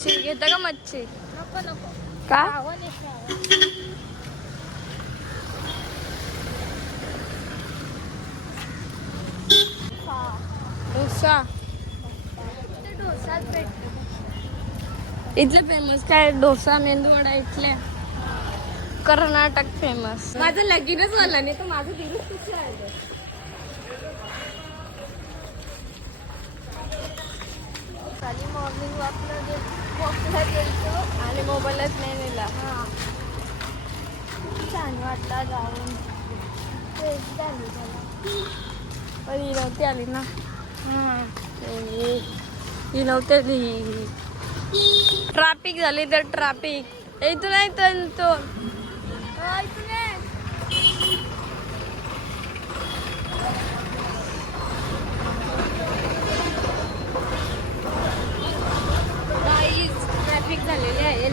घेता का मच्छी? नको नको का? डोसा डोसाच भेटतो. इथले फेमस काय? डोसा मेंदूवडा इथल्या कर्नाटक फेमस. माझं लगीनच झालं नाही तर माझं दिवस कुठलं आहे. खाली मॉर्निंग वॉकला गेलतो आणि मोबाईलच नाही नेला. हां छान वाटला जाऊन. फ्रेश झाली त्याला. पण ही नव्हती आली ना. ही नव्हती आली. ट्रॅफिक झाली तर ट्रॅफिक इथून नाही तर तो ट्रॅफिक झालेली आहे.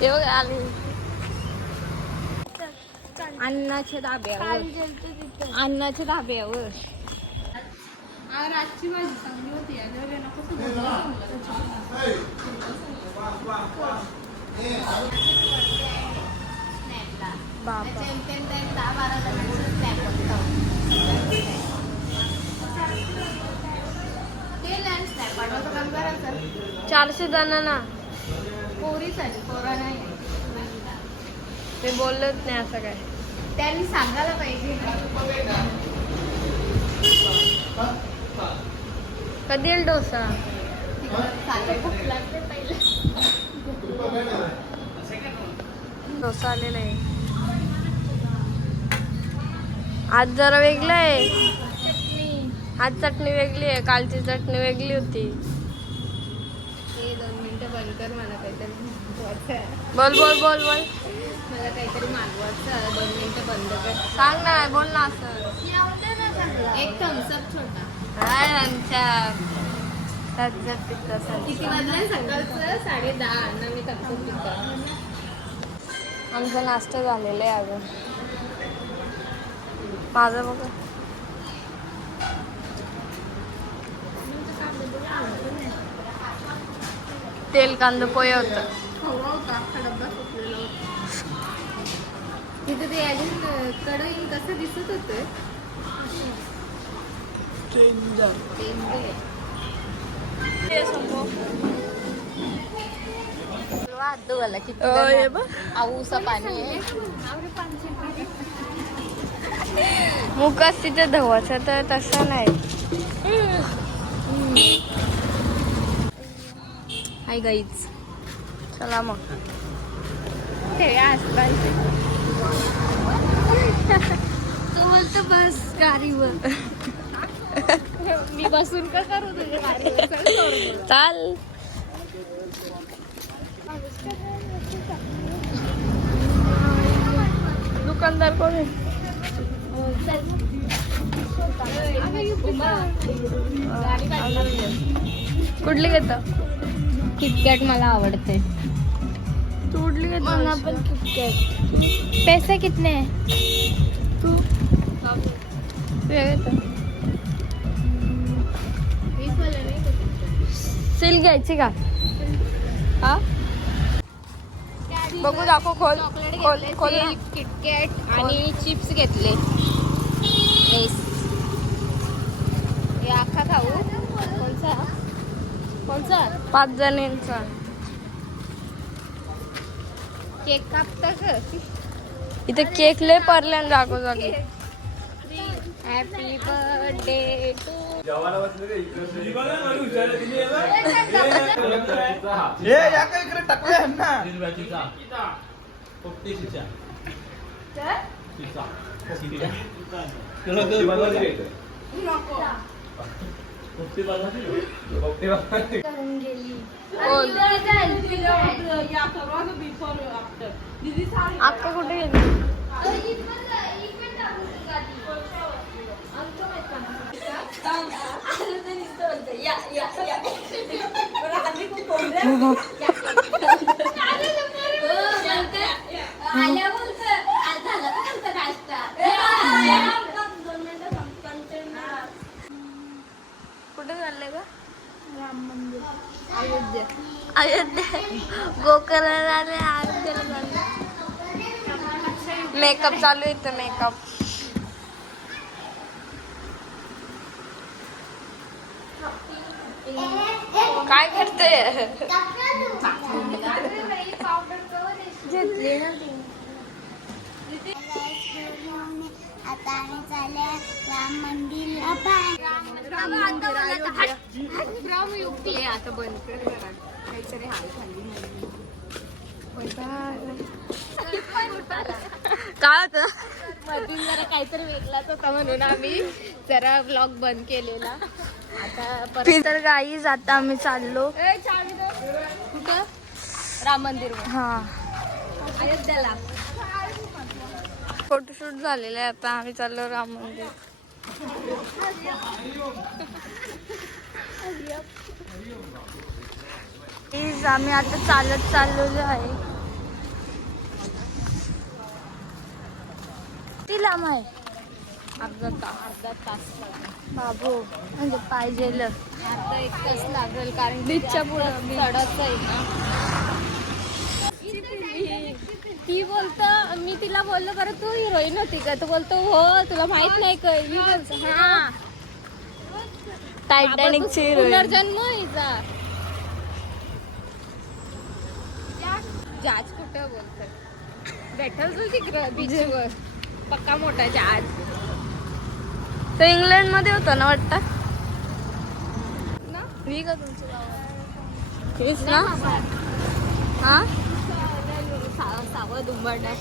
हे बघ आली अन्नाच्या धाब्यावर. अन्नाच्या धाब्यावर रातची भाजी चांगली होती. बाबा 400 जणांना पोरीसाठी पोरा नाही. ते बोललंच नाही असं काय. त्यांनी सांगायला पाहिजे. कधी येईल डोसा? भूक लागते पहिले. डोसा आलेला आहे. आज जरा वेगळं आहे. आज चटणी वेगळी आहे. कालची चटणी वेगळी होती. 2 मिनिटं बंद कर. मला काहीतरी मागवायचं. बोल बोल बोल बोल. मला काहीतरी मागवायचं. 2 मिनिटं बंद कर. सांग ना. बोल ना असं. एक थम्सअप छोटा. हाय आमच्या किती वाजले? सकाळचं 10:30. ना मी थम्सअप पितो. आमचा नाश्ता झालेला आहे अजून. माझं बघा. तेल कांदा पोहे होतं. तिथं ते अजून कढई कसं दिसत होतं. आऊसा पाणी आहे. मुकच तिथे धवायचं तर तसं नाही. Hi guys. चला मग तू बोलतो बस गाडीवर. मी बसून का करू तुझ्या गाडीवर? चाल. दुकानदार कोण आहे? कुठली घेता? किटकॅट मला आवडते. तू कुठली घेता? मला पण किटकॅट. पैसे कितने हैं? तू सील घ्यायची का? हा बघू दाखव. खोल खोल खोल. किटकॅट आणि चिप्स घेतले. लेस हे आखा खाऊ. कोणचा 5 जणांचा केक कापता का? इथे केक लय पडल्या जागोजागी. Happy birthday to. अक्का कुठे गेली? कुठे चाललंय का? राम मंदिर. अयोध्या. अयोध्या गोकर्णाला आले, अयोध्येला चालले. मेकअप चालू आहे इथं, मेकअप. काय करते? घेतली ना ती. आता आम्ही चालले राम मंदिर. आता बंद कर जरा. काहीतरी हाल खाल्ली काय होत मधून जरा काहीतरी वेगळाच होता म्हणून आम्ही जरा ब्लॉग बंद केलेला. आता परत तर गाईज आता आम्ही चाललो. कुठं राम मंदिर हा, अयोध्याला. फोटोशूट झालेलं आहे. आता आम्ही चाललो राम मंदिर. प्लीज आम्ही आता चालत चाललेलो आहे. किती लांब आहे? अर्धा तास बाबू म्हणजे पाहिजेल. अर्धा 1 तास लागेल कारण बीचच्या पुढं चढच आहे ना. ती बोलतो, मी तिला बोललो बरं तू हिरोईन होती का? तू बोलतो हो, तुला माहित नाही का? मी बोलतो हा, टायटॅनिकची हिरोईन. पुनर्जन्म हिचा. जहाज कुठं बोलतोय? भेटल तू तिकडं बीचवर. पक्का मोठा जहाज. तो इंग्लंड मध्ये होता ना वाटतं. ना? मी का तुमचं गाव? हेच ना. हा, सावं दुंबरडा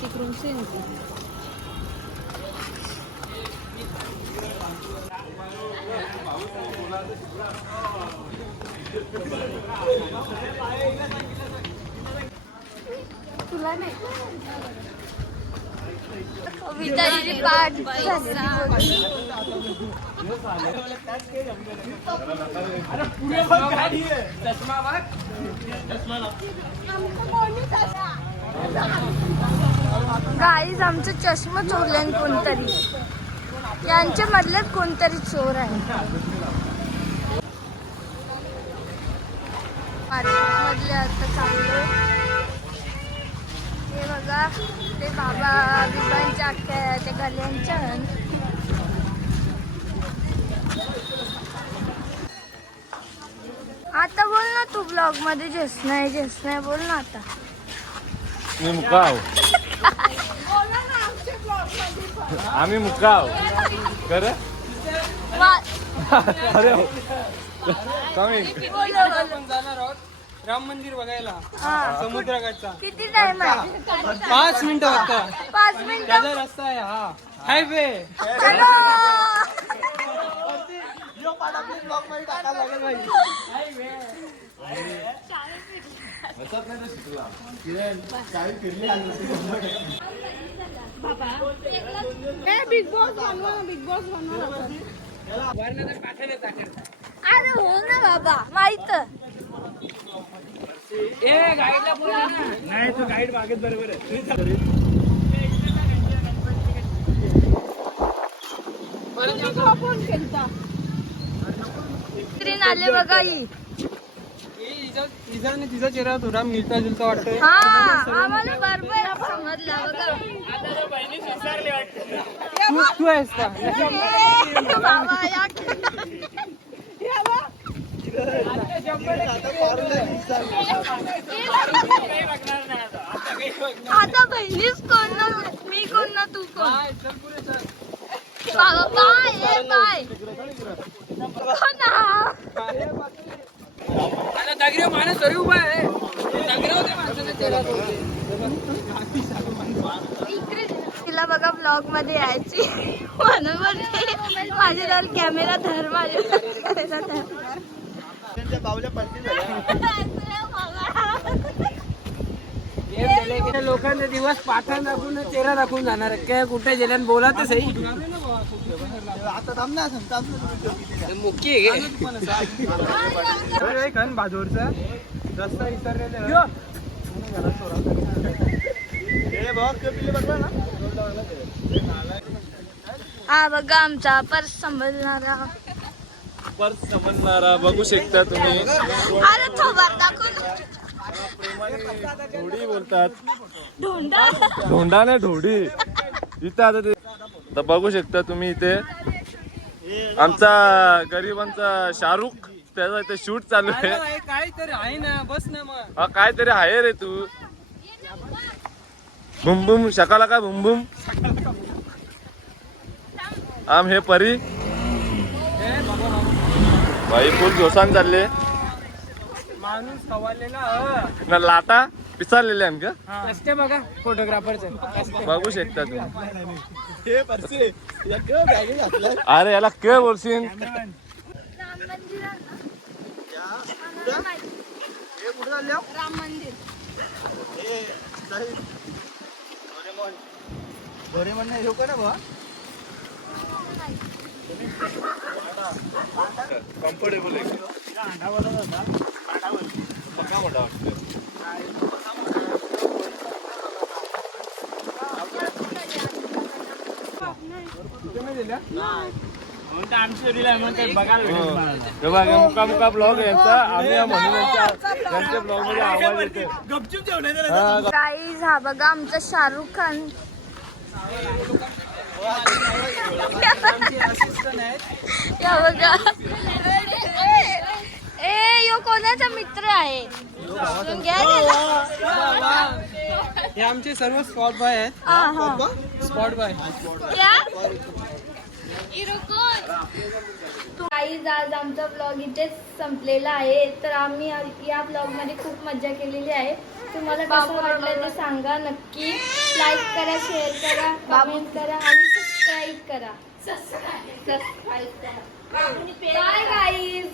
तिकडूनची तुला नाही. कविताची पाठ झाली. गाईज आमचं चष्मा चोरल्यान कोणतरी. यांच्या मधलेच कोणतरी चोर आहे. मार्केट मधले आता चाललो. हे बघा, ते बाबा बिबांच्या अख्ख्या त्या गल्यांच्या. आता बोल ना तू ब्लॉग मध्ये. जेस नाही बोल ना आता. मी मुकाव. आम्ही मुकाव कर. अरे कमी. आपण जाणार आहोत राम मंदिर बघायला समुद्रकाठचा. किती टाइम आहे? 5 मिनिटं फक्त. 5 मिनिटं. त्याचा रस्ता आहे हा हायवे. बिग बॉस बनवा. अरे हो ना बाबा, माहित. नाही तो गाईड मागत बरोबर आहे. स्क्रीन आले बघा ही. तिचा चेहरा थोडा मिळता जुलता वाटतोय. हा, आम्हाला बरोबर समजला बघा. तू आहेस का? बाबा या. आता बहिणीच कोण ना, मी कोण ना तू कोण. बाबा बाय बाय. आता दगऱ्या माणूस तरी उभा आहे. दगऱ्यावर माणसाचा चेहरा तिला बघा ब्लॉग मध्ये यायची म्हणून बोलते माझ्यावर कॅमेरा धर, माझ्यावर लोकांचे दिवस पाठण दाखवून चेहरा दाखवून जाणार. काय कुठे गेल्या बोला तर सही. मुख्य बाजूरचा रस्ता विसरलेला. हा बघा आमचा पर्स सांभाळणारा. पर्स समजणारा बघू शकता तुम्ही. अरे थोबाड दाखवून ढोडी बोलतात. धोंडा नाही ढोडी. इथं आता ते तर बघू शकता तुम्ही इथे आमचा गरिबांचा शाहरुख त्याचा इथे शूट चालू आहे. काहीतरी आहे ना, बस ना मग. हा काहीतरी आहे रे तू. बुम बुम शकाला का बुम बुम. आम हे परी भाई फुल जोशान चालले माणूस खवालेला ना लाटा पिसाळलेले आम का असते बघा फोटोग्राफरचे. बघू शकता तुम्ही. अरे याला के बोलशील. राम मंदिर. कम्फर्टेबल आहे. मुका मुका ब्लॉग यांचा आम्ही म्हणून यांच्या ब्लॉग मध्ये आवाज येतो. गाईज हा बघा आमचा शाहरुख खान. या बघा ए यो कोणाचा मित्र आहे. घ्या त्याला. हे आमचे सर्व स्पॉट बॉय आहेत. Spot boy. गाईज आज आमचा ब्लॉग इथेच संपलेला आहे. तर आम्ही या ब्लॉग मध्ये खूप मजा केलेली आहे. तुम्हाला कसं वाटलं ते सांगा नक्की. लाईक करा, शेअर करा, कमेंट करा आणि सबस्क्राईब करा. Bye guys.